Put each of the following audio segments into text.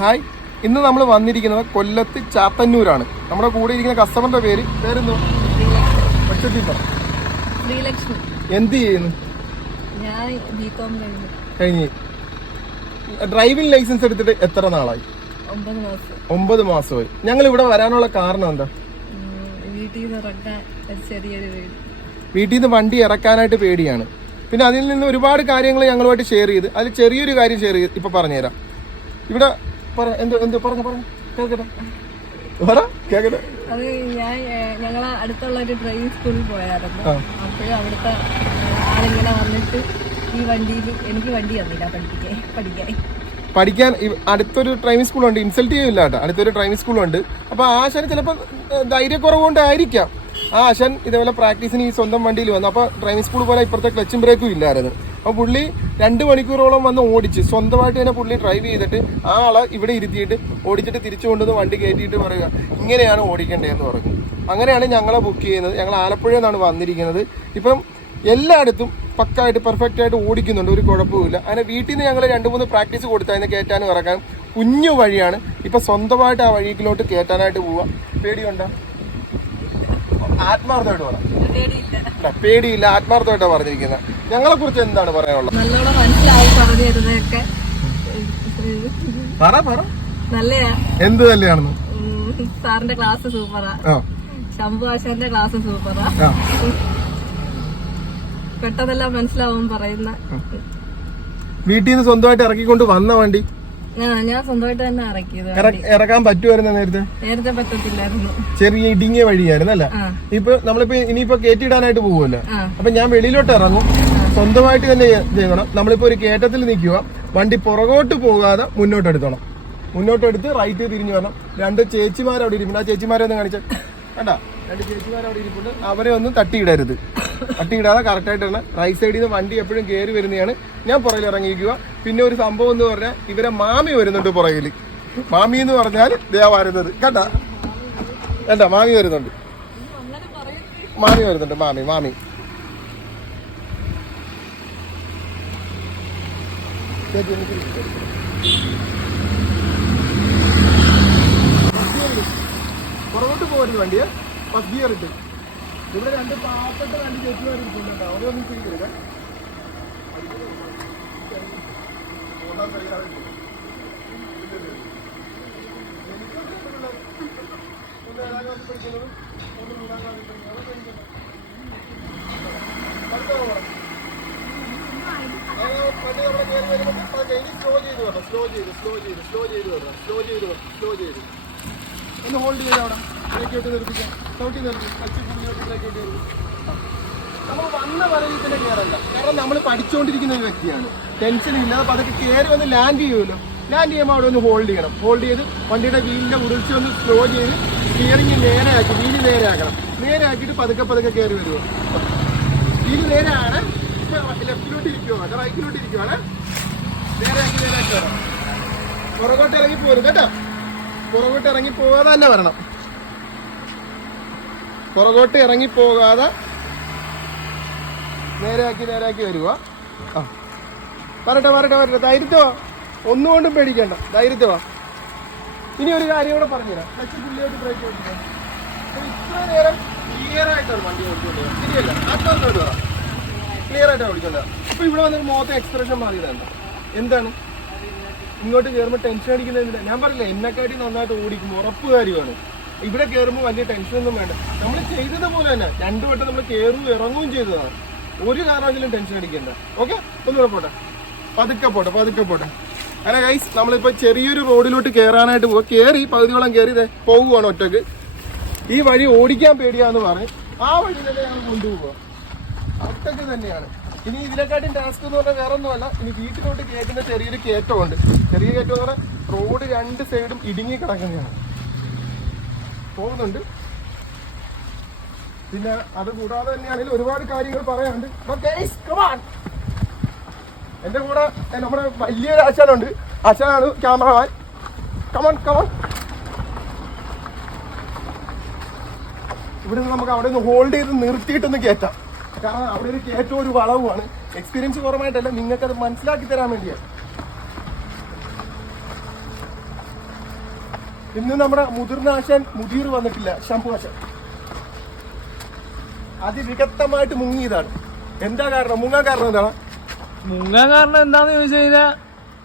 Hi. ഇന്ന് നമ്മൾ വന്നിരിക്കുന്നത് കൊല്ലത്ത് ചാത്തന്നൂരാണ്. നമ്മുടെ കൂടെ ഇരിക്കുന്ന കസ്റ്റമറിന്റെ പേര് പേരെന്തോ ഒച്ചത്തിൽ പറ ശ്രീലക്ഷ്മി. എന്ത് ചെയ്യുന്നു? കഴിഞ്ഞു. ഡ്രൈവിംഗ് ലൈസൻസ് എടുത്തിട്ട് എത്ര നാളായി? ഒമ്പത് മാസം. ഒമ്പത് മാസമായി. ഞങ്ങൾ ഇവിടെ വരാനുള്ള കാരണം എന്താ? വീട്ടിൽ നിന്ന് വണ്ടി ഇറക്കാനായിട്ട് പേടിയാണ്. പിന്നെ അതിൽ നിന്ന് ഒരുപാട് കാര്യങ്ങൾ ഞങ്ങളുമായിട്ട് ഷെയർ ചെയ്ത് അതിൽ ചെറിയൊരു കാര്യം ഷെയർ ചെയ്ത് ഇപ്പൊ പറഞ്ഞുതരാം. ഇവിടെ പറ എന്ത് എന്ത് പറഞ്ഞു പറഞ്ഞു? കേൾക്കട്ടെ? പറ കേൾക്കട്ടെ? അത് ഞാൻ ഏഹ്, ഞങ്ങളെ അടുത്തുള്ള ഒരു ഡ്രൈവിംഗ് സ്കൂളിൽ പോയായിരുന്നു. അപ്പോഴും അവിടുത്തെ ആളിങ്ങനെ വന്നിട്ട് ഈ വണ്ടിയിൽ എനിക്ക് വണ്ടി തന്നില്ല പഠിപ്പിക്കാൻ പഠിക്കാൻ. പഠിക്കാൻ അടുത്തൊരു ഡ്രൈവിംഗ് സ്കൂളുണ്ട് ഇൻസൾട്ട് ചെയ്യില്ല കേട്ടോ. അടുത്തൊരു ഡ്രൈവിംഗ് സ്കൂളുണ്ട് അപ്പൊ ആശാൻ ആശാന് ചിലപ്പോൾ ധൈര്യക്കുറവ് ആയിരിക്കാം. ആ ആശാൻ ഇതേപോലെ പ്രാക്ടീസിന് ഈ സ്വന്തം വണ്ടിയിൽ വന്നു. അപ്പൊ ഡ്രൈവിംഗ് സ്കൂൾ പോലെ ഇപ്പുറത്തെ ക്ലച്ചും ബ്രേക്കും ഇല്ലായിരുന്നു. അപ്പൊ പുള്ളി രണ്ട് മണിക്കൂറോളം വന്ന് ഓടിച്ച് സ്വന്തമായിട്ട് തന്നെ പുള്ളി ഡ്രൈവ് ചെയ്തിട്ട് ആ ആളെ ഇവിടെ ഇരുത്തിയിട്ട് ഓടിച്ചിട്ട് തിരിച്ചു കൊണ്ടുവന്ന് വണ്ടി കയറ്റിയിട്ട് പറയുക ഇങ്ങനെയാണ് ഓടിക്കേണ്ടതെന്ന് പറഞ്ഞു. അങ്ങനെയാണ് ഞങ്ങളെ ബുക്ക് ചെയ്യുന്നത്. ഞങ്ങൾ ആലപ്പുഴയിൽ നിന്നാണ് വന്നിരിക്കുന്നത്. ഇപ്പം എല്ലായിടത്തും പക്കായിട്ട് പെർഫെക്റ്റ് ആയിട്ട് ഓടിക്കുന്നുണ്ട്. ഒരു കുഴപ്പമില്ല അങ്ങനെ വീട്ടിൽ നിന്ന് ഞങ്ങൾ രണ്ട് മൂന്ന് പ്രാക്ടീസ് കൊടുത്തായിരുന്നു കയറ്റാനും ഇറക്കാൻ കുഞ്ഞു വഴിയാണ്. ഇപ്പം സ്വന്തമായിട്ട് ആ വഴിക്കിലോട്ട് കയറ്റാനായിട്ട് പോവുക പേടിയുണ്ടോ? ആത്മാർത്ഥമായിട്ട് പറ. പേടിയില്ല ആത്മാർത്ഥമായിട്ടാണ് പറഞ്ഞിരിക്കുന്നത് ഞങ്ങളെ കുറിച്ച് എന്താണ് പറയാനുള്ളത്? നല്ലോണം മനസ്സിലാവും പറഞ്ഞു തരുന്നതൊക്കെ പറ പറ. നല്ലയാ. എന്ത് തന്നെയാണെന്ന് സാറിന്റെ ക്ലാസ് സൂപ്പറാ. ശംഭുവാശാന്റെ ആശാന്റെ ക്ലാസ് സൂപ്പറാ. പെട്ടതെല്ലാം മനസ്സിലാവും പറയുന്ന. വീട്ടിൽ നിന്ന് സ്വന്തമായിട്ട് ഇറക്കിക്കൊണ്ട് വന്ന വണ്ടി. ഞാൻ സ്വന്തമായിട്ട് തന്നെ ഇറക്കിയത് ഇറക്കാൻ പറ്റുമായിരുന്നു നേരത്തെ? നേരത്തെ പറ്റത്തില്ലായിരുന്നു. ചെറിയ ഇടുങ്ങിയ വഴിയായിരുന്നു അല്ലേ? ഇപ്പൊ നമ്മളിപ്പോ ഇനിയിപ്പോ കയറ്റിയിടാനായിട്ട് പോകുമല്ലോ അപ്പൊ ഞാൻ വെളിയിലോട്ട് ഇറങ്ങും. സ്വന്തമായിട്ട് തന്നെ ചെയ്യണം നമ്മളിപ്പോ ഒരു കേറ്റത്തിൽ നിൽക്കുക. വണ്ടി പുറകോട്ട് പോകാതെ മുന്നോട്ട് എടുത്തോണം. മുന്നോട്ട് എടുത്ത് റൈറ്റ് തിരിഞ്ഞു വരണം. രണ്ട് ചേച്ചിമാർ അവിടെ ഇരിപ്പുണ്ട്. ആ ചേച്ചിമാരെ ഒന്ന് കാണിച്ചാൽ കണ്ട? അവരെ ഒന്നും തട്ടിയിടരുത്. തട്ടിയിടാതെ കറക്റ്റായിട്ട് തന്നെ റൈറ്റ് സൈഡിൽ നിന്ന് വണ്ടി എപ്പോഴും കയറി വരുന്നതാണ്. ഞാൻ പുറകിൽ ഇറങ്ങിയിരിക്കുക പിന്നെ ഒരു സംഭവം എന്ന് പറഞ്ഞാൽ ഇവരെ മാമി വരുന്നുണ്ട് പുറകിൽ. മാമി എന്ന് പറഞ്ഞാൽ ദേവ വരുന്നത്. കണ്ട? കണ്ട? മാമി വരുന്നുണ്ട്. മാമി വരുന്നുണ്ട്. മാമി മാമി. പുറകോട്ട് പോകരുത് വണ്ടിയെ. ഫസ്റ്റ് ഗിയർ ഇട്ട്. ഇവിടെ രണ്ട് പാവപ്പെട്ട രണ്ട് ചേച്ചിമാർ ഇരിക്കുന്നുണ്ട് അവിടെ ഒന്നും ചെയ്യരുത് സ്ലോ ചെയ്ത് സ്ലോ ചെയ്ത് സ്ലോ ചെയ്ത് സ്ലോ ചെയ്ത് സ്ലോ ചെയ്ത് സ്ലോ ചെയ്ത് ഒന്ന് ഹോൾഡ് ചെയ്ത് അവിടെ. ബ്രേക്ക് ഇട്ട് നിർത്തിക്കാം. ചവിട്ടി നിർത്തി. നമ്മൾ വന്ന വരയിൽ തന്നെ കയറല്ല കാരണം നമ്മൾ പഠിച്ചുകൊണ്ടിരിക്കുന്ന ഒരു വ്യക്തിയാണ്. ടെൻഷൻ ഇല്ലാതെ അതൊക്കെ കയറി വന്ന് ലാൻഡ് ചെയ്യുമല്ലോ. ലാൻഡ് ചെയ്യുമ്പോൾ അവിടെ ഒന്ന് ഹോൾഡ് ചെയ്യണം. ഹോൾഡ് ചെയ്ത് വണ്ടിയുടെ വീലിന്റെ ഉരുൾച്ച ഒന്ന് സ്ലോ ചെയ്ത് സ്റ്റിയറിംഗ് നേരെയാക്കി. വീൽ നേരെ ആക്കിയിട്ട് പതുക്കെ പതുക്കെ കയറി വരുമോ വീൽ നേരെയാണ്. ലെഫ്റ്റിലോട്ട് ഇരിക്കുവാണ് റൈറ്റിലോട്ട് ഇരിക്കുവാണ്. നേരെ ആക്കി വരണം. പുറകോട്ട് ഇറങ്ങി പോരും കേട്ടോ. പുറകോട്ട് ഇറങ്ങി പോകാതെ വരണം. പുറകോട്ട് ഇറങ്ങി പോകാതെ നേരെയാക്കി നേരെയാക്കി വരുക. ആ. വരട്ടെ വരട്ടെ വരട്ടെ. ധൈര്യത്തോ? ഒന്നുകൊണ്ടും പേടിക്കണ്ട. ധൈര്യത്തോ? ഇനി ഒരു കാര്യം കൂടെ പറഞ്ഞുതരാം. ക്ലച്ച് ബ്രേക്ക് ഓടിക്കാം ഇത്ര നേരം ക്ലിയർ ആയിട്ടാണ് വണ്ടി ഓടിച്ചോണ്ടത് ശരിയല്ല? ആത്മാർത്ഥമായിട്ട് പറ ക്ലിയർ ആയിട്ടാണ് ഓടിച്ചോണ്ടത് അപ്പൊ ഇവിടെ വന്നൊരു മുഖത്തെ എക്സ്പ്രഷൻ മാറിയത് എന്താ. എന്താണ്? ഇങ്ങോട്ട് കയറുമ്പോൾ ടെൻഷൻ അടിക്കുന്നതിന് ഞാൻ പറഞ്ഞില്ല എന്നെക്കാട്ടി നന്നായിട്ട് ഓടിക്കും ഉറപ്പ് കാര്യമാണ് ഇവിടെ കയറുമ്പോൾ വലിയ ടെൻഷനൊന്നും വേണ്ട. നമ്മൾ ചെയ്തതുപോലെ തന്നെ രണ്ടു വട്ടം നമ്മൾ കയറും ഇറങ്ങുകയും ചെയ്തതാണ്. ഒരു കാരണവശാലും ടെൻഷൻ അടിക്കണ്ട. ഓക്കെ ഒന്നുകൂടെ പോട്ടെ. പതുക്കെ പോട്ടെ പതുക്കെ പോട്ടെ. അല്ല ഗൈസ് നമ്മളിപ്പോ ചെറിയൊരു റോഡിലോട്ട് കയറാനായിട്ട് പോകും കയറി പകുതിയോളം കയറി പോകുവാണ് ഒറ്റയ്ക്ക്. ഈ വഴി ഓടിക്കാൻ പേടിയാന്ന് പറഞ്ഞ് ആ വഴി തന്നെ ഞങ്ങൾ കൊണ്ടുപോവുക. ഒറ്റയ്ക്ക് തന്നെയാണ്. ഇനി ഇതിനെക്കാട്ടും ടാസ്ക് എന്ന് പറഞ്ഞാൽ വേറെ ഒന്നുമല്ല ഇനി വീട്ടിലോട്ട് കയറ്റുന്ന ചെറിയൊരു കയറ്റമുണ്ട്. ചെറിയ കയറ്റം എന്ന് പറഞ്ഞാൽ റോഡ് രണ്ട് സൈഡും ഇടുങ്ങി കിടക്കുന്നതാണ് പോകുന്നുണ്ട് പിന്നെ അത് കൂടാതെ തന്നെയാണെങ്കിൽ ഒരുപാട് കാര്യങ്ങൾ പറയാനുണ്ട്. എന്റെ കൂടെ നമ്മുടെ വലിയൊരു ആശാനുണ്ട് ആശാനാണ് ക്യാമറമാൻ കമൺ കമൺ ഇവിടെ നിന്ന് നമുക്ക് അവിടെ നിന്ന് ഹോൾഡ് ചെയ്ത് നിർത്തിയിട്ടൊന്ന് കയറ്റാം കാരണം അവിടെ ഒരു കയറ്റവും ഒരു വളവുമാണ്. എക്സ്പീരിയൻസ് കുറവായിട്ടല്ല നിങ്ങൾക്ക് അത് മനസ്സിലാക്കി തരാൻ വേണ്ടിയാണ്. ഇന്ന് നമ്മുടെ മുതിർന്ന ആശാൻ മുതിർ വന്നിട്ടില്ല ശംഭു ആശാൻ. അതിവിഗത്തമായിട്ട് മുങ്ങിയതാണ്. എന്താ കാരണം? മുങ്ങാൻ കാരണം എന്താണ്? മുങ്ങാൻ കാരണം എന്താന്ന് ചോദിച്ചു കഴിഞ്ഞാൽ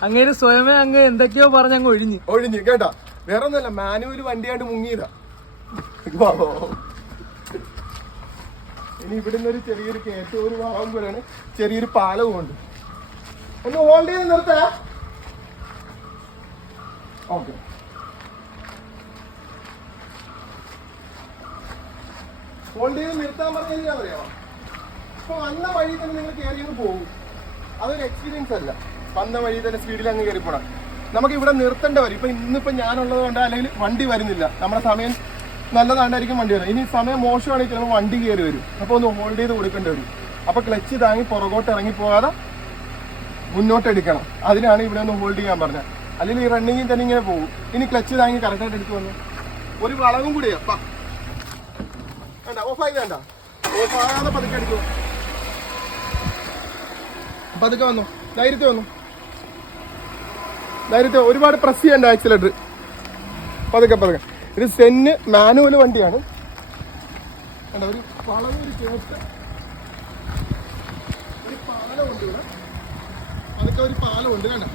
അങ്ങേര് സ്വയമേ അങ്ങ് എന്തൊക്കെയോ പറഞ്ഞ് അങ്ങ് ഒഴിഞ്ഞു. ഒഴിഞ്ഞു കേട്ടാ? വേറെ ഒന്നല്ല മാനുവൽ വണ്ടിയായിട്ട് മുങ്ങിയതാ. ഇനി ഇവിടുന്ന് ഒരു ചെറിയൊരു കേട്ട് ഒരു ഭാഗം പോലെയാണ് ചെറിയൊരു പാലവും ഉണ്ട്. ഒന്ന് ഹോൾഡ് ചെയ്ത് നിർത്താ. ഓക്കെ. ഹോൾഡ് ചെയ്ത് നിർത്താൻ പറഞ്ഞാൽ ഞാൻ അറിയാമോ അപ്പൊ വന്ന വഴി തന്നെ നിങ്ങൾ കയറി അങ്ങ് പോകും അതൊരു എക്സ്പീരിയൻസ് അല്ല. വന്ന വഴി തന്നെ സ്പീഡിൽ അങ്ങ് കയറി പോണം നമുക്ക് ഇവിടെ നിർത്തേണ്ട വരും. ഇപ്പൊ ഇന്നിപ്പോ ഞാനുള്ളത് കൊണ്ട് അല്ലെങ്കിൽ വണ്ടി വരുന്നില്ല. നമ്മുടെ സമയം നല്ലതാണ്ടായിരിക്കും വണ്ടി വരും ഇനി സമയം മോശമാണെങ്കിൽ ചിലപ്പോൾ വണ്ടി കയറി വരും. അപ്പോൾ ഒന്ന് ഹോൾഡ് ചെയ്ത് കൊടുക്കേണ്ടി വരും. അപ്പൊ ക്ലച്ച് താങ്ങി പുറകോട്ട് ഇറങ്ങി പോകാതെ മുന്നോട്ട് എടുക്കണം. അതിനാണ് ഇവിടെ ഒന്ന് ഹോൾഡ് ചെയ്യാൻ പറഞ്ഞത്. അല്ലെങ്കിൽ ഈ റണ്ണിങ്ങിൽ തന്നെ ഇങ്ങനെ പോകും ഇനി ക്ലച്ച് താങ്ങി കറക്റ്റായിട്ട് എടുത്തു വന്നു? ഒരു വളവും കൂടിയാ. വേണ്ട വേണ്ട പതുക്കെ വന്നു. ധൈര്യത്തെ വന്നു. ധൈര്യത്തെ ഒരുപാട് പ്രസ് ചെയ്യണ്ട ആക്സിലേറ്റർ പതുക്കെ പതുക്കെ. ഇത് സെന്ന് മാനുവൽ വണ്ടിയാണ്. ഒരു വളവ് ഒരു ഒരു പാലമുണ്ട് ഇവിടെ. പതുക്കെ ഒരു പാലമുണ്ട് കണ്ട.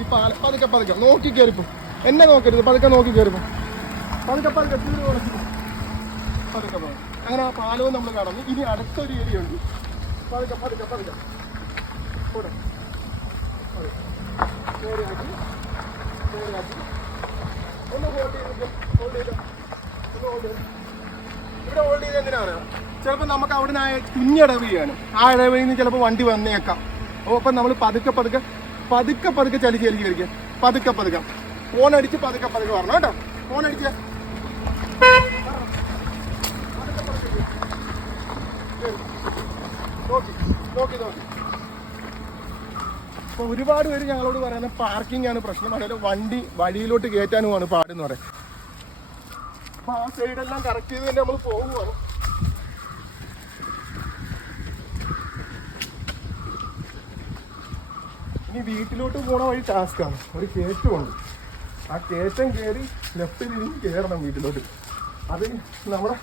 ഈ പാല പതുക്കെ പതുക്കെ. നോക്കി കയറിപ്പോ എന്നെ നോക്കരുത്. പതുക്കെ നോക്കി കയറിപ്പോ പതുക്കെ പതുക്കെ. ഉറച്ചിപ്പോ പതുക്കെ പോകാം അങ്ങനെ ആ പാലവും നമ്മൾ കടന്നു. ഇനി അടുത്തൊരു ഏരിയ ഉണ്ട്. പതുക്കെ പതുക്കെ പതുക്കെ. കൂടെ. നേരെയാക്കി നേരെയാക്കി ഒന്ന് ഹോൾഡ് ചെയ്ത് ഇവിടെ ഹോൾഡ് ചെയ്ത് എന്തിനാണ്? ചിലപ്പോൾ നമുക്ക് അവിടെ നിന്ന് ആ കുഞ്ഞിടവ് ചെയ്യാണ് ആ ഇടവിൽ നിന്ന് ചിലപ്പോൾ വണ്ടി വന്നേക്കാം. അപ്പം നമ്മൾ പതുക്കെ പതുക്കെ പതുക്കെ പതുക്കെ ചലിച്ച് ചലിച്ച് കളിക്കുക പതുക്കെ പതുക്കെ. ഫോൺ അടിച്ച് പതുക്കെ പതുക്കെ വരണം കേട്ടോ. ഫോൺ അടിച്ച്. നോക്കി ഒരുപാട് പേര് ഞങ്ങളോട് പറയുന്നത് പാർക്കിംഗ് ആണ് പ്രശ്നം. അതായത് വണ്ടി വഴിയിലോട്ട് കയറ്റാനുമാണ് പാടെന്ന് പറയാം. അപ്പൊ ആ സൈഡെല്ലാം കറക്റ്റ് ചെയ്ത് തന്നെ നമ്മൾ പോകുവാണ് ഇനി വീട്ടിലോട്ട് പോണ വഴി ടാസ്ക്കാണ് ഒരു കയറ്റമുണ്ട് ആ കയറ്റം കയറി ലെഫ്റ്റ് തിരിഞ്ഞ് കയറണം വീട്ടിലോട്ട്. അത് നമ്മുടെ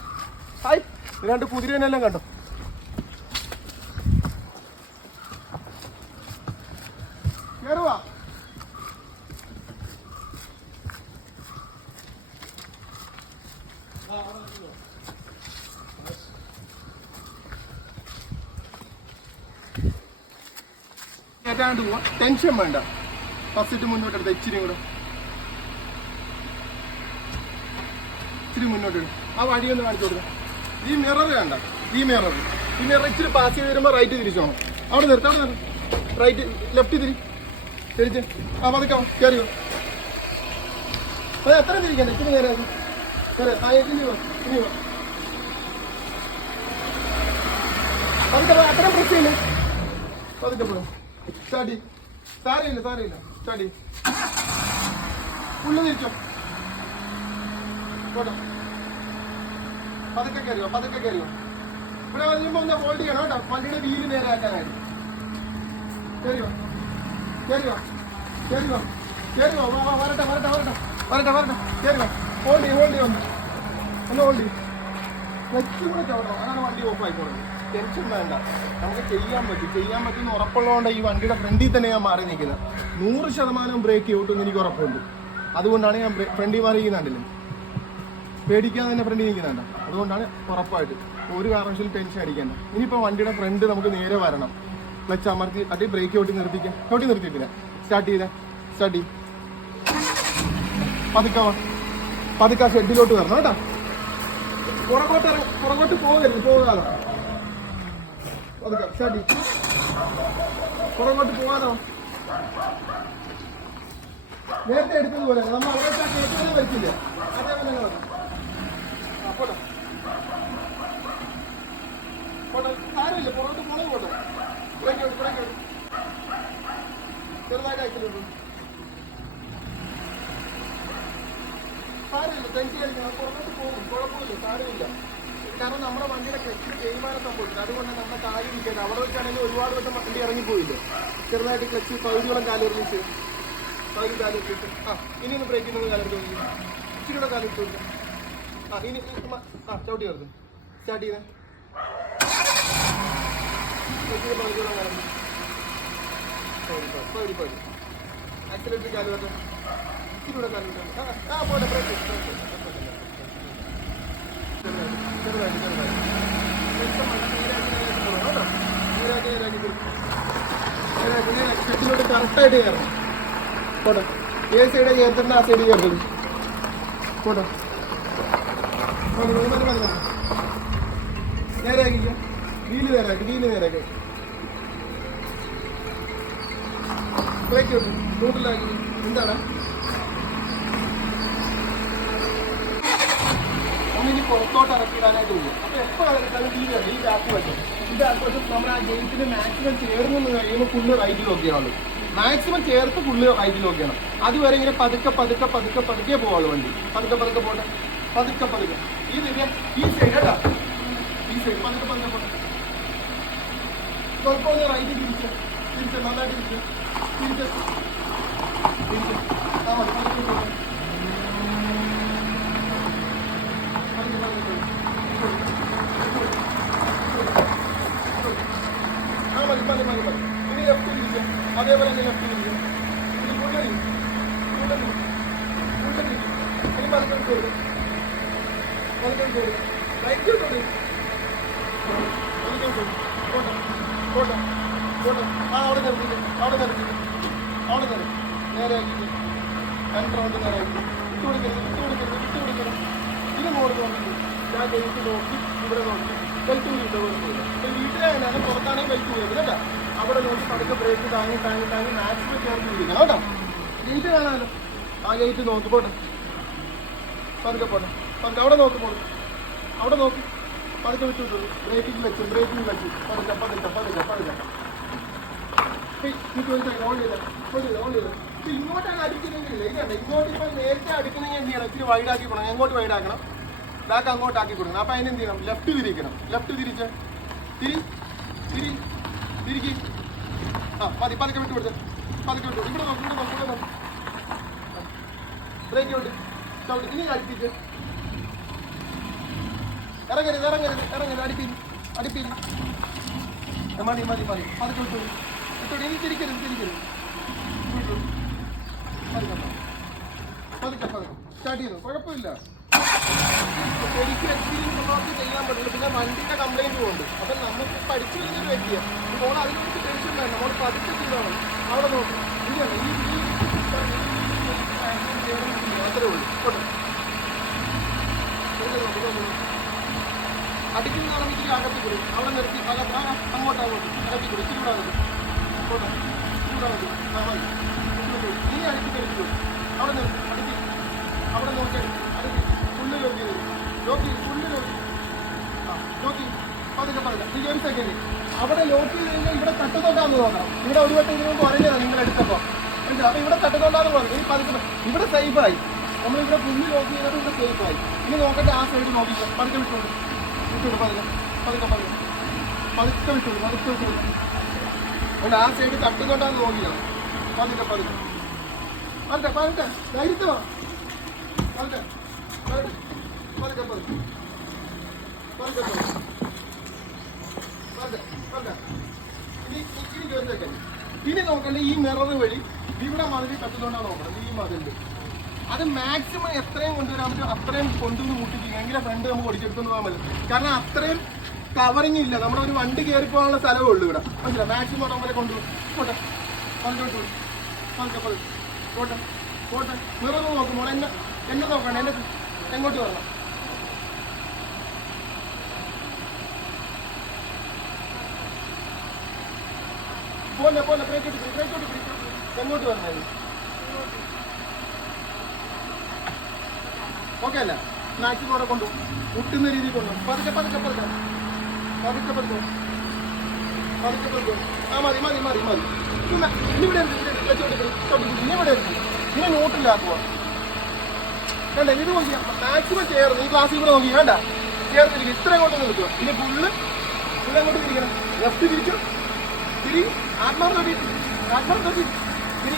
ഹായ് രണ്ട് കുതിരനെല്ലാം കണ്ടോ? കയറുവാ കേട്ടാണ്ട് പോവാ. ടെൻഷൻ വേണ്ട. ഫസ്റ്റ് മുന്നോട്ട് എടുത്ത ഇച്ചിരി കൂടെ. ഇച്ചിരി മുന്നോട്ട് എടുക്കും ആ വഴിയൊന്ന് കാണിച്ചു കൊടുക്കാം. ഈ മിറർ വേണ്ട. ഈ മിറർ ഈ മിറർ ഇച്ചിരി പാസ് ചെയ്ത് വരുമ്പോൾ റൈറ്റ് തിരിച്ചു പോകണം അവിടെ നിർത്തി അവിടെ നിർത്തി. റൈറ്റ് ലെഫ്റ്റ് തിരി. തിരിച്ച്. ആ പതുക്കെ കയറി അതെ എത്ര തിരിക്കണ്ട? ഇച്ചിരി നേരം. കയറി ആ ഇനി വാ ഇനി വാ. പതുക്കെ അത്ര പ്രസ് ചെയ്യില്ല? പതുക്കെ പോയി. സ്റ്റാർട്ടി സാരയില്ല സാരയില്ല സ്റ്റാർട്ടി ഉള്ളു തിരിച്ചോ. പോട്ടെ. പതുക്കെ കയറിയോ പതുക്കെ കയറിയോ? ഇവിടെ വരുമ്പോ ഒന്ന് ഹോൾഡ് ചെയ്യണം കേട്ടോ. വണ്ടിയുടെ വീൽ നേരെ ആക്കാനായിട്ട് കയറിയോ? കയറിയോ? കയറിയോ? കയറിയോ വരട്ടെ വരട്ടെ വരട്ടെ. വരട്ടെ വരട്ടെ. കയറിയോ? ഹോൾഡ് ചെയ്യും ഹോൾഡ് ചെയ്യും ഒന്ന്. ഹോൾഡ് ചെയ്യും. ക്ലച്ച് കൂടെ ചവിടണം അതാണ് വണ്ടി ഓഫ് ആയിക്കോളും ടെൻഷൻ വേണ്ട. നമുക്ക് ചെയ്യാൻ പറ്റും. ചെയ്യാൻ പറ്റുന്ന ഉറപ്പുള്ളതുകൊണ്ട് ഈ വണ്ടിയുടെ ഫ്രണ്ടിൽ തന്നെ ഞാൻ മാറി നിൽക്കുന്നത്. നൂറ് ശതമാനം ബ്രേക്ക് ഔട്ടെന്ന് എനിക്ക് ഉറപ്പുണ്ട്. അതുകൊണ്ടാണ് ഞാൻ ഫ്രണ്ടിൽ മാറി നിൽക്കുന്നുണ്ടല്ലോ പേടിക്കാതെ തന്നെ ഫ്രണ്ടിൽ നിൽക്കുന്നുണ്ട് അതുകൊണ്ടാണ് ഉറപ്പായിട്ട്. ഒരു കാരണവശാലും ടെൻഷൻ അടിക്കേണ്ട. ഇനിയിപ്പോൾ വണ്ടിയുടെ ഫ്രണ്ട് നമുക്ക് നേരെ വരണം. ക്ലച്ച് അമർത്തി അതേ ബ്രേക്ക് ഓട്ടി നിർത്തിക്കാം. നിർത്തി നിർത്തിയിട്ടില്ല സ്റ്റാർട്ട് ചെയ്തേ. സ്റ്റാർട്ട് ചെയ്യും പതുക്കെ. പതുക്കെ ഷെഡിലോട്ട് വരണം കേട്ടോ. പുറകോട്ട് പുറകോട്ട് പോകരുത് പോകാതെ. പതുക്കെ സ്റ്റാർട്ട് ചെയ്യും. പുറകോട്ട് പോകാനോ. നേരത്തെ എടുത്തതുപോലെ. നമ്മൾ അവിടെ വലിച്ചില്ലേ? അതേപോലെ പോട്ടെ. പോട്ടെ. സാരമില്ല പുറത്ത് മുളക് പോട്ടെ. ബ്രേക്ക് ഔട്ട് ചെറുതായിട്ട് സാരമില്ല അടിക്കണം പുറകോട്ട് പോകും. കുഴപ്പമില്ല സാരമില്ല. കാരണം നമ്മുടെ വണ്ടിയുടെ കെട്ടി തേയ്മാനം സംഭവിച്ചു അതുകൊണ്ട് നമ്മുടെ കാര്യം നിൽക്കുന്നത് അവിടെ വെച്ചാണെങ്കിൽ ഒരുപാട് വട്ടം വണ്ടി ഇറങ്ങിപ്പോയില്ലേ? ചെറുതായിട്ട് ക്ലച്ച് പകുതിയോളം കാലൊരുമിച്ച് പകുതി കാലെടുത്ത് വിട്ട് ആ ഇനിയൊന്ന് ബ്രേക്കിൽ നിന്ന് കാലെടുത്ത് ഇച്ചിരി കൂടെ കാലം വിട്ട് ആ സ്റ്റാർട്ട് ആ കറക്റ്റായിട്ട് കയറണം. പോട്ടെ. ഏത് സൈഡാണ് ചേർത്തിട്ടുണ്ട് ആ സൈഡ് ചേർത്തത് പോട്ടെ. എന്താണ് പുറത്തോട്ട് ഇറക്കിയിടാനായിട്ട് അപ്പൊ എപ്പോ ഇറക്കിട്ടാലും ഈ ബാക്ക് ഗേറ്റിന് മാക്സിമം ചേർന്ന് മാക്സിമം ചേർത്ത് ഫുള്ള് റൈറ്റിൽ നോക്കിയാണ്. അതുവരെ ഇങ്ങനെ പതുക്കെ പതുക്കെ പതുക്കെ പതുക്കെ പോവാളു വണ്ടി. പതുക്കെ പതുക്കെ പോട്ടെ. പതുക്കെ പതുക്കെ. ഈ ദിവ്യ ഈ സൈഡ് കേട്ടോ. ഈ സൈഡ് പതുക്കെ പതുക്കെ പതുക്കെ. കുഴപ്പമില്ല റൈറ്റ് തിരിച്ച് തിരിച്ച് നന്നായിട്ട് തിരിച്ച് തിരിച്ച്. തിരിച്ച്. ആ മതി. പതുക്കെ പതുക്കെ പതുക്കെ. ആ മതി. ഇനി ലെഫ്റ്റ് അതേപോലെ തിരിക്കുക ഇനി കൊണ്ടുവരി കൊണ്ടുവരി കൊണ്ടുവരി ഇനി പതുക്കെ അവിടെ നിർത്തിയിട്ട് അവിടെ നിർത്തിയിട്ട് അവിടെ നിർത്തി നേരെ ആക്കിയിട്ട് രണ്ട് റൗണ്ട് നേരെ ആക്കി വിട്ടു കൊടുക്കരുത് വിട്ടു കൊടുക്കരുത് വിട്ടു കൊടുക്കരുത് ഇത് മോളിൽ നോക്കി ഞാൻ ഗേറ്റ് നോക്കി ഇവിടെ നോക്കി ബെൽറ്റ് ഊരിട്ടോ കുഴപ്പമില്ല ഇപ്പൊ വീട്ടിലായാലും പുറത്താണെങ്കിൽ ബെൽറ്റ് ഊരുന്നത് കേട്ടോ അവിടെ നോക്കി പതുക്കെ ബ്രേക്ക് താങ്ങി താങ്ങി താങ്ങി മാക്സിമം ചേർത്ത് ഇരിക്കണം കേട്ടോ ഗേറ്റ് കാണാമല്ലോ ആ ഗേറ്റ് നോക്കി പോട്ടെ പതുക്കെ പോട്ടെ പതുക്കെ അവിടെ നോക്കി പോകും അവിടെ നോക്കി. പതുക്കെ വിട്ടു വിട്ടു. ബ്രേക്കിംഗ് വെച്ച് ബ്രേക്കിംഗ് വെച്ച്. പതുക്കെ പതുക്കെ പതുക്കെ പതുക്കെ. ഓൺ ചെയ്തേ ഓൺ ചെയ്തേ ഇങ്ങോട്ടാണ് അടിക്കുന്നെങ്കിൽ ഇങ്ങോട്ട് ഇപ്പം നേരത്തെ അടിക്കണമെങ്കിൽ എന്ത് ചെയ്യണം? ഇത്തിരി വൈഡാക്കി കൊടുക്കണം എങ്ങോട്ട് വൈഡാക്കണം ബാക്ക് അങ്ങോട്ട് ആക്കി കൊടുക്കണം. അപ്പം അതിനെന്ത് ചെയ്യണം? ലെഫ്റ്റ് തിരിക്കണം ലെഫ്റ്റ് തിരിച്ച്. തിരി തിരി തിരിക്കി. ആ മതി. പതുക്കെ വിട്ട് കൊടുത്ത്. പതുക്കെ വിട്ടു ഇവിടെ നോക്ക് ഇവിടെ നോക്ക് ഇവിടെ നോക്ക്. ബ്രേക്ക് വിട്ട് ചവിട്ടി ഇനി അടുപ്പിച്ച് ഇറങ്ങരുത് ഇറങ്ങരുത് ഇറങ്ങരുത് അടിപ്പിരി അടിപ്പിരി മതി മതി മതി അത് വിട്ടു വിട്ടോടി ഇനി തിരിക്കരുത് തിരിക്കരുത് വിട്ടു. പതുക്കെ. പതുക്കെ പതുക്കെ സ്റ്റാർട്ട് ചെയ്തു കുഴപ്പമില്ല ശരിക്കും ചെയ്യാൻ പറ്റില്ല പിന്നെ വണ്ടിയുടെ കംപ്ലൈന്റ് പോകുന്നുണ്ട് അപ്പൊ നമുക്ക് പഠിച്ചു കഴിഞ്ഞൊരു വ്യക്തിയാണ് മോൾ അതിനൊരു ടെൻഷൻ വേണ്ട മോൾ പതുക്കെ ചെയ്തോളാം അവിടെ നോക്കും ഇതാണ് ഈ അത്രേ ഉള്ളൂ ഇവിടെ നോക്ക്, ഇവിടെ നോക്ക്. അകത്ത് കൂടി അവിടെ നിർത്തി. പല ആ അങ്ങോട്ട് അങ്ങോട്ട് അകത്തി ഇച്ചിരി കൂടെ ഇച്ചിരി കൂടെ അകത്ത് ആ ഇച്ചിരി അടുത്ത് കഴിച്ചു അവിടെ നിർത്തി. അടുത്തി അവിടെ നോക്കി അടുത്തി. ഫുള്ള് ലോക്ക് ചെയ്തു ആ പതുക്കെ പതുക്കെ. ഒരു സെക്കൻഡ് അവിടെ ലോക്ക് ചെയ്ത് ഇവിടെ തട്ടുതൊട്ടാന്ന് തോന്നണം. ഇവിടെ ഒരു വട്ടം ഇതിനു പറഞ്ഞതാണ് നിങ്ങൾ എടുത്തപ്പോൾ? അപ്പൊ ഇവിടെ തട്ടുതൊട്ടാന്ന് പറഞ്ഞു. പതുക്കെ ഇവിടെ സേഫായി നമ്മളിവിടെ പുല്ല് ലോക്ക് ചെയ്തിട്ട് ഇവിടെ സേഫായി ഇനി നോക്കട്ടെ ആ സൈഡ് നോക്കി പതുക്കെ വിട്ടോളൂ വിട്ടുവിടും പതുക്കെ പതുക്കെ പതുക്കെ. പതുക്കെ പതുക്കെ വിട്ടുവിടും അതുകൊണ്ട് ആ സൈഡ് തട്ടുകൊണ്ടാന്ന് നോക്കില്ല പതുക്കെ പതുക്കെ. പറഞ്ഞെ പറഞ്ഞെ ധൈര്യത്തെ വാ. പറഞ്ഞെ പറഞ്ഞെ പതുക്കെ പതുക്കെ. പതുക്കെ പതുക്കെ. പറഞ്ഞെ പറഞ്ഞെ ഇനി നോക്കണ്ട ഈ മിറർ വഴി ഇവിടെ മതിൽ തട്ടുകൊണ്ടാണ് നോക്കണം ഈ മതിലിൽ അത് മാക്സിമം എത്രയും കൊണ്ടുവരാൻ പറ്റും അത്രയും കൊണ്ടുവന്ന് കൂട്ടിയിരിക്കും എങ്കിലെ ഫ്രണ്ട് നമുക്ക് ഓടിച്ചെടുത്തുകൊണ്ട് പോകാൻ പറ്റും കാരണം അത്രയും കവറിങ് ഇല്ല. നമ്മുടെ ഒരു വണ്ടി കയറി പോകാനുള്ള സ്ഥലമേ ഉള്ളൂ ഇവിടെ. മനസ്സിലായി? മാക്സിമം പോലെ കൊണ്ടുപോകും പോട്ടെ. നിറന്ന് നോക്കുമ്പോൾ എന്നെ എന്നെ നോക്കണം എന്നെ എങ്ങോട്ട് വരണം? പോലെ പോലെ ബ്രേക്ക് ബ്രേക്ക് എങ്ങോട്ട് വരണം? ഓക്കെ അല്ല? സ്നാക്സ് അവിടെ കൊണ്ടു മുട്ടുന്ന രീതിയിൽ കൊണ്ടു പതുക്കെ പതുക്കെ പതുക്കെ. പതുക്കെ പതുക്കെ. പതുക്കെ പതുക്കെ. ആ മതി മതി മതി മതി. ഇവിടെ ഇവിടെ ഇനി ഇവിടെ നോട്ടില്ലാക്കുക വേണ്ട ഇത് നോക്കി. മാക്സിമം ചേർന്ന് ഈ ക്ലാസ്സിൽ കൂടെ നോക്കി. വേണ്ട ചേർത്തിരിക്കും ഇത്ര അങ്ങോട്ട് നിൽക്കുക ഇനി ഫുള്ള് ഫുള്ള് അങ്ങോട്ട് തിരിക്കണം. ലെഫ്റ്റ് തിരിച്ചു തിരി. ആത്മാർത്ഥി ആത്മാർത്ഥി തിരി.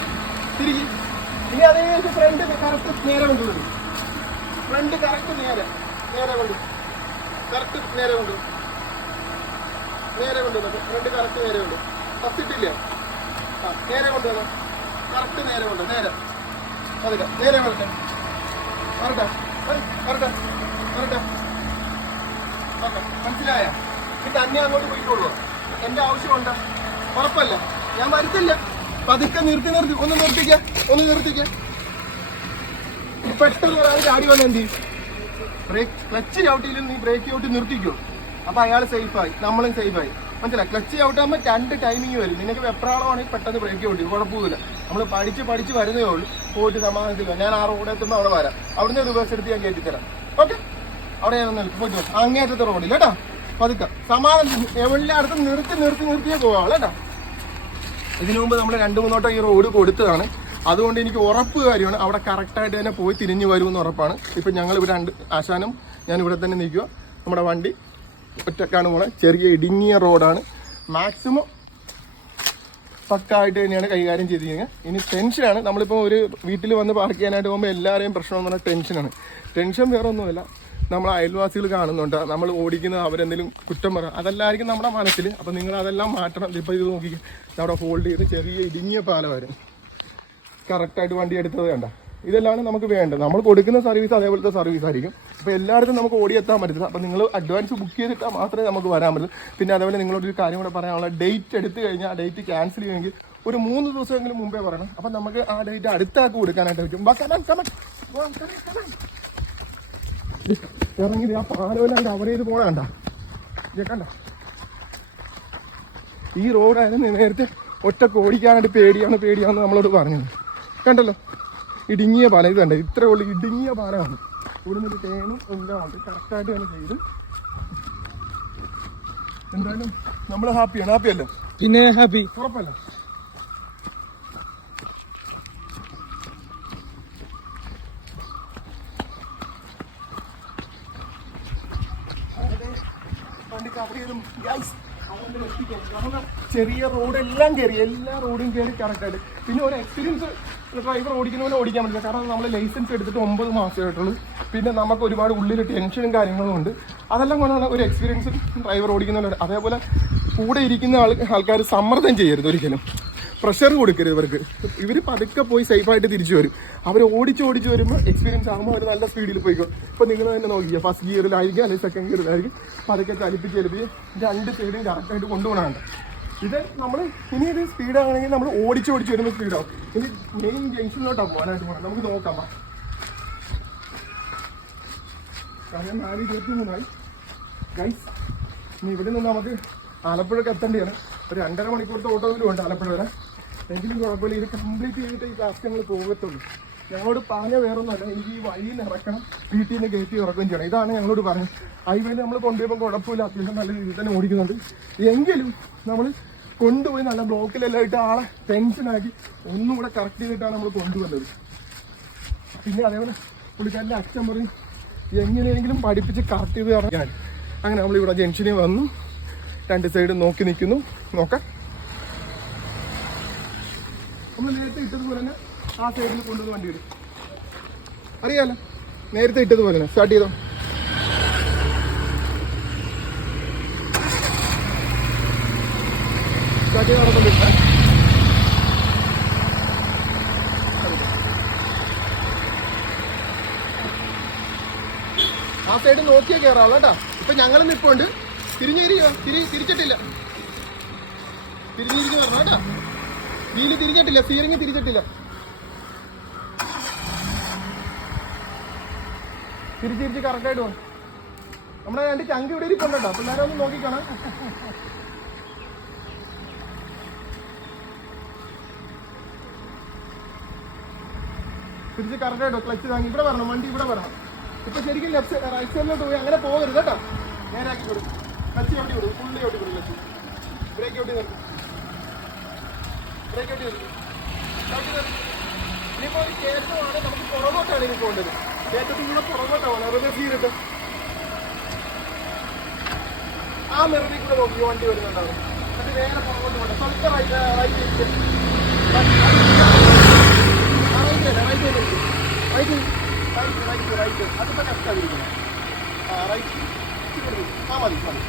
തിരി ഇനി അതേ ഫ്രണ്ട് കറക്റ്റ് നേരെ കൊണ്ടുവരും ഫ്രണ്ട് കറക്റ്റ് നേരെ. നേരെ കൊണ്ടു. കറക്റ്റ് നേരെ കൊണ്ടു. നേരെ കൊണ്ടുവന്നു ഫ്രണ്ട് കറക്റ്റ് നേരെ കൊണ്ടു. പത്തിട്ടില്ല. ആ നേരെ കൊണ്ടുവന്നു കറക്റ്റ് നേരെ കൊണ്ട്. നേരെ. അതെ നേരെ വരട്ടെ. വരട്ടെ. വരട്ടെ. വരട്ടെ. മനസ്സിലായ? എന്റെ അന്നെ അങ്ങോട്ട് പോയിക്കോളൂ എന്റെ ആവശ്യമുണ്ട്. ഉറപ്പല്ല? ഞാൻ വരുത്തില്ല. പതുക്കെ നിർത്തി നിർത്തി. ഒന്ന് നിർത്തിക്ക. ഒന്ന് നിർത്തിക്ക. പെട്ടെന്ന് ഒരാൾ ചാടി എന്ത് ബ്രേക്ക് ക്ലച്ച് ചവിട്ടിയിലും നീ ബ്രേക്ക് ചവിട്ടി നിർത്തിക്കോ. അപ്പൊ അയാൾ സേഫായി നമ്മളും സേഫായി മനസ്സിലായി? ക്ലച്ച് ചവിട്ടാകുമ്പോൾ രണ്ട് ടൈമിങ് വരും. നിനക്ക് വെപ്രാളമാണെങ്കിൽ പെട്ടെന്ന് ബ്രേക്ക് ചവിട്ടി കുഴപ്പമില്ല നമ്മൾ പഠിച്ച് പഠിച്ച് വരുന്നേ ഉള്ളൂ. പോയിട്ട് സമാധാനത്തിൽ ഞാൻ ആ റോഡ് എത്തുമ്പോൾ അവിടെ വരാം. അവിടുന്ന് റിവേഴ്സ് എടുത്ത് ഞാൻ കയറ്റിത്തരാം ഓക്കെ അവിടെ ഞാൻ നിൽക്കും. വാ. അങ്ങേറ്റത്തെ റോഡിൽ കേട്ടോ പതുക്കെ. സമാധാനം. എല്ലായിടത്തും നിർത്തി നിർത്തി നിർത്തിയേ പോവാളേട്ടാ ഇതിനു മുമ്പ് നമ്മൾ രണ്ട് മൂന്നോട്ടം ഈ റോഡ് കൊടുത്തതാണ്. അതുകൊണ്ട് എനിക്ക് ഉറപ്പ് കാര്യമാണ്. അവിടെ കറക്റ്റായിട്ട് തന്നെ പോയി തിരിഞ്ഞു വരുമെന്ന് ഉറപ്പാണ്. ഇപ്പം ഞങ്ങൾ ഇവിടെ രണ്ട് ആശാനും ഞാൻ ഇവിടെ തന്നെ നിൽക്കുക. നമ്മുടെ വണ്ടി ഒറ്റക്കാണ് പോണത് ചെറിയ ഇടുങ്ങിയ റോഡാണ്. മാക്സിമം പക്കായിട്ട് തന്നെയാണ് കൈകാര്യം ചെയ്തിരിക്കുന്നത്. ഇനി ടെൻഷനാണ് നമ്മളിപ്പോൾ ഒരു വീട്ടിൽ വന്ന് പാർക്ക് ചെയ്യാനായിട്ട് പോകുമ്പോൾ എല്ലാവരെയും പ്രശ്നം എന്ന് ടെൻഷനാണ് ടെൻഷൻ വേറെ ഒന്നുമില്ല നമ്മൾ അയൽവാസികൾ കാണുന്നുണ്ട്. നമ്മൾ ഓടിക്കുന്നത് അവരെന്തെങ്കിലും കുറ്റം പറ അതെല്ലാവർക്കും നമ്മുടെ മനസ്സിൽ. അപ്പോൾ നിങ്ങൾ അതെല്ലാം മാറ്റണം. ഇപ്പോൾ ഇത് നോക്കി അവിടെ ഹോൾഡ് ചെയ്ത് ചെറിയ ഇടുങ്ങിയ പാലമായിരുന്നു കറക്റ്റായിട്ട് വണ്ടി എടുത്തത് വേണ്ട ഇതെല്ലാം നമുക്ക് വേണ്ടത്. നമ്മൾ കൊടുക്കുന്ന സർവീസ് അതേപോലത്തെ സർവീസ് ആയിരിക്കും. അപ്പോൾ എല്ലായിടത്തും നമുക്ക് ഓടി എത്താൻ പറ്റില്ല അപ്പോൾ നിങ്ങൾ അഡ്വാൻസ് ബുക്ക് ചെയ്തിട്ടാൽ മാത്രമേ നമുക്ക് വരാൻ പറ്റൂ പിന്നെ അതേപോലെ നിങ്ങളൊരു കാര്യം കൂടെ പറയാനുള്ള. ഡേറ്റ് എടുത്തു കഴിഞ്ഞാൽ ആ ഡേറ്റ് ക്യാൻസൽ ചെയ്യുമെങ്കിൽ ഒരു മൂന്ന് ദിവസമെങ്കിലും മുമ്പേ പറയണം. അപ്പം നമുക്ക് ആ ഡേറ്റ് അടുത്താക്കി കൊടുക്കാനായിട്ട് പറ്റും. ഇറങ്ങി ആ പാലമെല്ലാം കവർ ചെയ്ത് പോണ കണ്ട. ഈ റോഡായിരുന്നു നേരത്തെ ഒറ്റയ്ക്ക് ഓടിക്കാനായിട്ട് പേടിയാണ് പേടിയാണെന്ന് നമ്മളോട് പറഞ്ഞത് കണ്ടല്ലോ? ഇടുങ്ങിയ പാല. ഇത് കണ്ടേ? ഇത്രേ ഉള്ളൂ. ഇടുങ്ങിയ പാലമാണ്. ഇവിടെ നിന്ന് തേനും എല്ലാം ഉണ്ട്. കറക്റ്റായിട്ട് തന്നെ ചെയ്ത്. എന്തായാലും നമ്മൾ ഹാപ്പിയാണ്. ഹാപ്പി അല്ലേ? പിന്നെ ഹാപ്പി. ഉറപ്പല്ല? വണ്ടി കവർ ചെയ്തും, guys, റോഡ് എല്ലാം ചെറിയ കയറി എല്ലാ റോഡും കയറി കറക്റ്റായിട്ട് പിന്നെ ഒരു എക്സ്പീരിയൻസ് ഡ്രൈവർ ഓടിക്കുന്ന പോലെ ഓടിക്കാൻ പറ്റില്ല. കാരണം നമ്മൾ ലൈസൻസ് എടുത്തിട്ട് ഒമ്പത് മാസമായിട്ടുള്ളൂ. പിന്നെ നമുക്ക് ഒരുപാട് ഉള്ളിൽ ടെൻഷനും കാര്യങ്ങളും ഉണ്ട്. അതെല്ലാം കൊണ്ടാണ് ഒരു എക്സ്പീരിയൻസ് ഡ്രൈവർ ഓടിക്കുന്ന അതേപോലെ കൂടെ ഇരിക്കുന്ന ആൾ ആൾക്കാർ സമ്മർദ്ദം ചെയ്യരുത് ഒരിക്കലും. പ്രഷർ കൊടുക്കരുത് ഇവർക്ക്. ഇവർ പതുക്കെ പോയി സേഫായിട്ട് തിരിച്ചു വരും. അവർ ഓടിച്ച് ഓടിച്ച് വരുമ്പോൾ എക്സ്പീരിയൻസ് ആകുമ്പോൾ അവർ നല്ല സ്പീഡിൽ പോയിക്കോ. ഇപ്പോൾ നിങ്ങൾ തന്നെ നോക്കിക്കുക ഫസ്റ്റ് ഗിയറിലായിരിക്കും അല്ലെങ്കിൽ സെക്കൻഡ് ഗിയറിലായിരിക്കും പതുക്കെ ചലിപ്പിച്ച് ചലിപ്പിച്ച് രണ്ട് സൈഡും കറക്റ്റായിട്ട് കൊണ്ടുപോകണമുണ്ട് ഇത് നമ്മൾ ഇനി ഇത് സ്പീഡാണെങ്കിൽ നമ്മൾ ഓടിച്ച് ഓടിച്ച് വരുമ്പോൾ സ്പീഡാവും ഇനി മെയിൻ ജംഗ്ഷനിലോട്ടാണ് പോകാനായിട്ട് പോകണം നമുക്ക് നോക്കാം കാരണം നാല് ഇരുപത്തി മൂന്നായി ഗൈസ് ഇനി ഇവിടെ നിന്ന് നമുക്ക് ആലപ്പുഴക്ക് എത്തേണ്ടിയാണ്. ഒരു രണ്ടര മണിക്കൂറത്തെ ഓട്ടോയിലും ഉണ്ട് ആലപ്പുഴ വരെ എങ്കിലും കുഴപ്പമില്ല ഇത് കംപ്ലീറ്റ് ചെയ്തിട്ട് ഈ ക്ലാസ് ഞങ്ങൾ പോകത്തുള്ളൂ. ഞങ്ങളോട് പറഞ്ഞ വേറൊന്നുമല്ല എനിക്ക് ഈ വഴിയിൽ ഇറക്കണം വീട്ടിൽ നിന്ന് കയറ്റി ഇറക്കുകയും ചെയ്യണം. ഇതാണ് ഞങ്ങളോട് പറഞ്ഞത്. ഹൈവേയിൽ നമ്മൾ കൊണ്ടുപോയപ്പോൾ കുഴപ്പമില്ല അത്യാവശ്യം നല്ല രീതിയിൽ തന്നെ ഓടിക്കുന്നുണ്ട്. എങ്കിലും നമ്മൾ കൊണ്ടുപോയി നല്ല ബ്ലോക്കിലെല്ലാം ഇട്ട് ആളെ ടെൻഷനാക്കി ഒന്നും കൂടെ കറക്റ്റ് ചെയ്തിട്ടാണ് നമ്മൾ കൊണ്ടുവന്നത്. പിന്നെ അതേപോലെ പുള്ളിക്കാരന്റെ അച്ഛൻ പറയും എങ്ങനെയെങ്കിലും പഠിപ്പിച്ച് കറക്റ്റ് ചെയ്ത് അങ്ങനെ നമ്മൾ ഇവിടെ ജംഗ്ഷനിൽ വന്നു. രണ്ട് സൈഡ് നോക്കി നിൽക്കുന്നു. നോക്കാം. നമ്മൾ നേരത്തെ ഇട്ടതുപോലെ തന്നെ ആ സൈഡിൽ കൊണ്ടുവന്ന് വണ്ടി വരും അറിയാലോ? നേരത്തെ ഇട്ടതുപോലെ തന്നെ. സ്റ്റാർട്ട് ചെയ്തോ? ആ സൈഡ് നോക്കിയാ കയറാവുള്ളൂ കേട്ടോ. ഇപ്പൊ ഞങ്ങൾ തിരിഞ്ഞിരിക്കോ തിരി തിരിച്ചിട്ടില്ല. തിരിഞ്ഞിരിക്കും പറഞ്ഞു കേട്ടോ. വീൽ തിരിഞ്ഞിട്ടില്ല സ്റ്റിയറിംഗ് തിരിച്ചിട്ടില്ല തിരിച്ച് തിരിച്ച് കറക്റ്റായിട്ട് പോകും നമ്മുടെ രണ്ട് ചങ്ക് ഇവിടെ ഇരിപ്പുണ്ടോ പിള്ളേരെ ഒന്ന് നോക്കിക്കണം. തിരിച്ച് കറക്റ്റായിട്ടോ ക്ലച്ച് താങ്ങി. ഇവിടെ വരണം വണ്ടി ഇവിടെ വരണം. ഇപ്പൊ ശരിക്കും ലെഫ്റ്റ് റൈറ്റ് സൈഡിലോട്ട് പോയി. അങ്ങനെ പോകരുത് കേട്ടോ. നേരാക്കി കൊടുക്കും. ക്ലച്ച് ചവിട്ടി വിടും ഫുള്ളി ചവിട്ടി വിടും കച്ചി ബ്രേക്ക് ചവിട്ടി നിർത്തും ബ്രേക്ക് ചവിട്ടി നിർത്തും ചവിട്ടി നിർത്തും ഇനിയിപ്പോ ഒരു കയറ്റമാണ് നമുക്ക് പുറകോട്ടാണ് ഇനി പോകേണ്ടത് കയറ്റത്തിൽ കൂടെ പുറകോട്ടാണ് റിവേഴ്സ് ചെയ്തിട്ട് ആ മെറിൽ കൂടെ നോക്കി വണ്ടി വരുന്നുണ്ടാവും അത് നേരെ പുറകോട്ട് പോകണ്ട സ്വന്തം right right right right right right right അതിപ്പോ ലെഫ്റ്റ് ആയിരിക്കണം ആ റൈറ്റ് ആ മതി മതി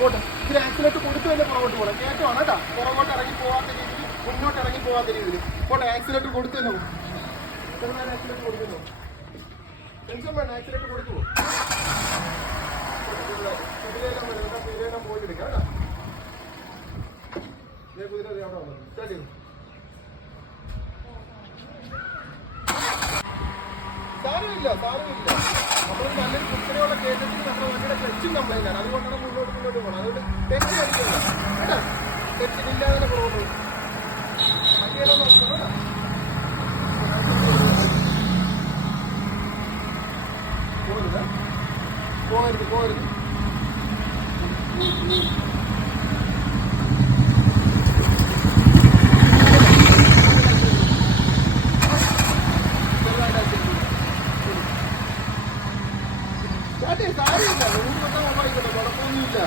പോട്ടെ ഇത് ആക്സിലേറ്റ് കൊടുത്തു തന്നെ പുറകോട്ട് പോകണം. കയറ്റമാണ് കേട്ടോ? പുറകോട്ട് ഇറങ്ങി പോകാത്ത രീതിയിൽ മുന്നോട്ട് ഇറങ്ങി പോകാത്ത രീതിയിൽ. പോട്ടെ ആക്സിലേറ്റ് കൊടുത്തു തന്നെ പോകും. ആക്സിലേറ്റ് പോകും? ടെൻഷൻ വേണ്ട ആക്സിലേറ്റ് കൊടുത്തു പോകും. കുതിരയെല്ലാം കേട്ടോ കുതിരയെല്ലാം പോയി എടുക്കാം കേട്ടോ? കുതിര അവിടെ വന്നു. സ്റ്റാർട്ട് സാരമില്ല സാരമില്ല. നമ്മൾ നല്ലൊരു കുത്തനെയുള്ള കേസത്തിൽ നമ്മുടെ വണ്ടിയുടെ ക്ലച്ചും കംപ്ലൈന്റ് ആണ് അതുകൊണ്ടാണ് മുന്നോട്ട് മുന്നോട്ട് പോകണം അതുകൊണ്ട് ടെൻഷൻ അടിക്കില്ല കേട്ടോ? ടെൻഷൻ ഇല്ലാതെ പോകരുത് പോകരുത് അതെ കാര്യമില്ല നൂറ് വന്നാൽ ഓഫായിക്കോട്ടെ കുഴപ്പമൊന്നുമില്ല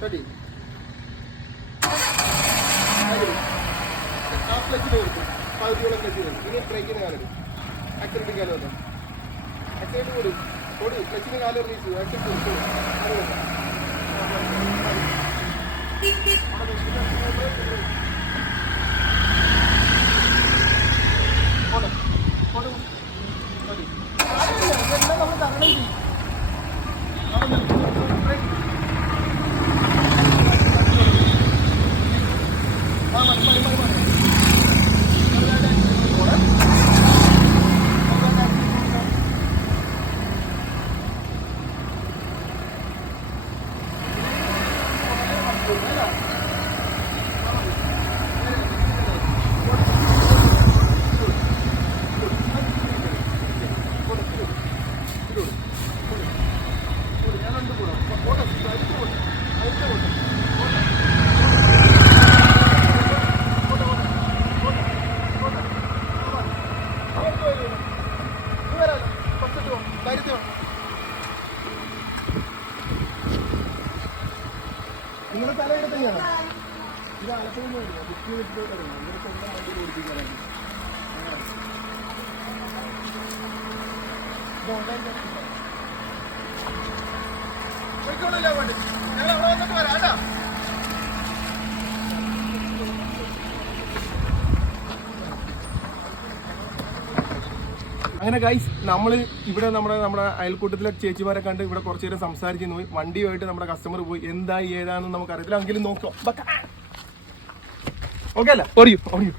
ശരി ആ ക്ലച്ചിൽ കൊടുക്കും പകുതിയോളം ക്ലച്ചിൽ കൊടുക്കും ഇനി ബ്രേക്കിന് കാലിടും ആക്സിഡന്റ് കാലം വന്നു ആക്സിഡന്റ് കൊടുക്കും കൊടു ക്ലച്ചിന് കാൽ റിലീസ് ചെയ്യും ആക്സിഡന്റ് കൊടുക്കും അത് കൊടുക്കാം. അവിടെ നിൽക്കുന്ന പോട്ടെ പോട്ടെ മതി കൊടു ഇതെല്ലാം നമ്മൾ തരണം അവിടെ നിർത്തി ബ്രേക്ക് ആ മതി മതി മതി മതി ചെറുതായിട്ട് ആക്സിഡന്റ് പോണേ ചെറുതായിട്ട് ആക്സിഡന്റ് കൊടുക്കാം നിങ്ങളുടെ സ്ഥലം ഇവിടെ തന്നെയാണ് ഇത് ആലപ്പുഴ ബുക്ക് ചെയ്തിട്ട് നിങ്ങളുടെ സ്വന്തം വണ്ടി ഓടിപ്പിക്കാനാണ് ഇത് ഓൺലൈൻ പോയിക്കോളില്ല വണ്ടി ഞങ്ങൾ അവിടെ വന്നിട്ട് വരാം കേട്ടോ അങ്ങനെ ഗൈസ് നമ്മൾ ഇവിടെ നമ്മുടെ നമ്മുടെ അയൽക്കൂട്ടത്തിലെ ചേച്ചിമാരെ കണ്ട് ഇവിടെ കുറച്ചു നേരം സംസാരിക്കുന്നു. പോയി വണ്ടിയുമായിട്ട് നമ്മുടെ കസ്റ്റമർ പോയി. എന്തായി ഏതാണെന്ന് നമുക്ക് അറിയത്തില്ല എങ്കിലും നോക്കാം. ഓക്കെ അല്ല ഓടിയോ ഓടിയോ.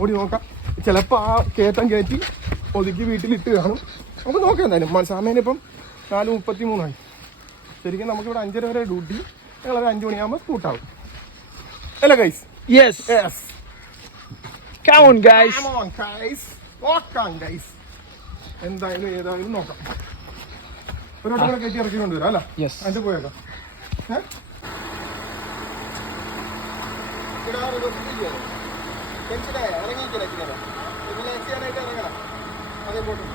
ഓടി നോക്കാം. ചിലപ്പോ ആ കയറ്റം കയറ്റി ഒതുക്കി വീട്ടിലിട്ട് കാണും. നമുക്ക് നോക്കാം എന്തായാലും. സമയം ഇപ്പം നാല് മുപ്പത്തി മൂന്നായി ശരിക്കും നമുക്കിവിടെ അഞ്ചര വരെ ഡ്യൂട്ടി. ഞങ്ങളൊരു അഞ്ചു മണിയാകുമ്പോൾ സ്കൂട്ടാവും. അല്ല guys yes yes Come on, guys. Come on, guys. Walk on, guys എന്തായാലും ഏതായാലും നോക്കാം ഒരു വട്ടം കൂടെ കയറ്റി ഇറക്കി കൊണ്ടുവരാം അല്ല. അതിന്റെ പോയേക്കാം ഏ? ഇടാ, reverse ചെയ്യോ? ടെൻഷനായോ? ചെയ്യാനായിട്ട് ഇറങ്ങണം. അതേ പോട്ടെ.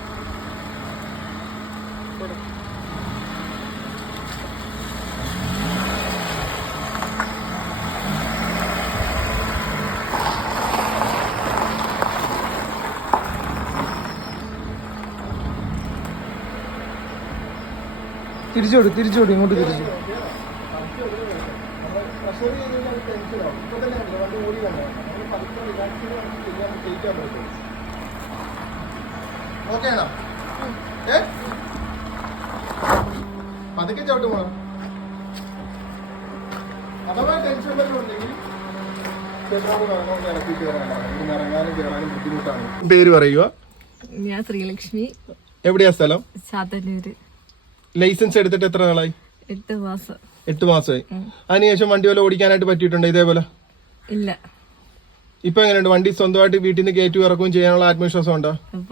പോട്ടെ. തിരിച്ചോട് തിരിച്ചോട് ഇങ്ങോട്ട് തിരിച്ചു പ്രഷർ ചെയ്ത് കഴിഞ്ഞാൽ ടെൻഷനാവും. ഇപ്പൊ തന്നെ കണ്ടില്ലേ, വണ്ടി ഓടി കണ്ടോ? നമ്മൾ പതുക്കെ relax ചെയ്ത് നമുക്ക് ചെയ്യാൻ തിരിച്ചോട് ഇങ്ങോട്ട് തിരിച്ചു? ഏ? പതുക്കെ ചവിട്ട് പോണം. അഥവാ ടെൻഷൻ വല്ലതും ഉണ്ടെങ്കിൽ പേര് പറയുക. ഞാൻ ശ്രീലക്ഷ്മി. എവിടെയാ സ്ഥലം? ചാത്തന്നൂര്. ലൈസൻസ് എടുത്തിട്ട് എത്ര നാളായി? എട്ട് മാസം. എട്ട് മാസമായി. അതിനുശേഷം വണ്ടി വല്ല ഓടിക്കാനായിട്ട് പറ്റിയിട്ടുണ്ടോ ഇതേപോലെ? ഇല്ല. ഇപ്പൊ എങ്ങനെയുണ്ട്? വണ്ടി സ്വന്തമായിട്ട് വീട്ടിൽ നിന്ന് കയറ്റി ഇറക്കുകയും ചെയ്യാനുള്ള ആത്മവിശ്വാസം ഉണ്ടോ?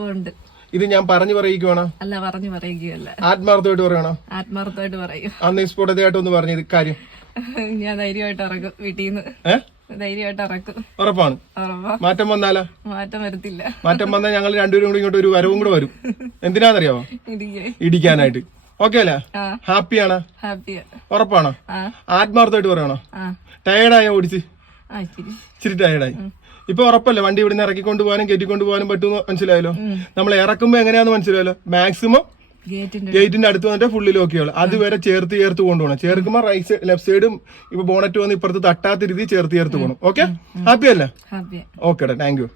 ഉണ്ട്. ഇത് ഞാൻ പറഞ്ഞു പറയുകയാണോ അല്ല പറഞ്ഞു പറയുകയല്ല ആത്മാർത്ഥമായിട്ട് പറയണോ ആത്മാർത്ഥമായിട്ട് പറയും. അന്ന് സ്ഫുടതയായിട്ട് ഒന്ന് പറഞ്ഞു കാര്യം. ഞാൻ ധൈര്യമായിട്ട് ഇറക്കും വീട്ടിൽ നിന്ന് ധൈര്യമായിട്ട് ഇറക്കും ഉറപ്പാണ്. ഉറപ്പാ. മാറ്റം വന്നാലോ? മാറ്റം വരത്തില്ല. മാറ്റം വന്നാൽ ഞങ്ങൾ രണ്ടുപേരും കൂടി ഇങ്ങോട്ട് ഒരു വരവും കൂടെ വരും. എന്തിനാണെന്നറിയാമോ ഇടിക്കാനായിട്ട്. ഓക്കെ അല്ലേ? ഹാപ്പിയാണ് ഹാപ്പിയാണോ ഹാപ്പിയാ ഉറപ്പാണോ? ആത്മാർത്ഥമായിട്ട് പറയണോ? ടയേർഡായോ ഓടിച്ച്? ഇച്ചിരി. ടയേർഡായി ഇപ്പൊ ഉറപ്പല്ലേ? വണ്ടി ഇവിടുന്ന് ഇറക്കിക്കൊണ്ട് പോകാനും കയറ്റിക്കൊണ്ട് പോകാനും പറ്റുമെന്ന് മനസ്സിലായല്ലോ? നമ്മൾ ഇറക്കുമ്പോ എങ്ങനെയാന്ന് മനസ്സിലായല്ലോ? മാക്സിമം ഗേറ്റിന്റെ അടുത്ത്. വന്നിട്ട് ഫുള്ളി ലോക്ക് ചെയ്യുള്ളൂ. അതുവരെ ചേർത്ത് ചേർത്ത് കൊണ്ടുപോകണം. ചേർക്കുമ്പോൾ റൈറ്റ് സൈഡ് ലെഫ്റ്റ് സൈഡും ഇപ്പൊ ബോണറ്റ് വന്ന് ഇപ്പുറത്ത് തട്ടാത്ത രീതി ചേർത്ത് ചേർത്ത് പോകണം ഓക്കെ ഹാപ്പി അല്ലേ? Okay thank you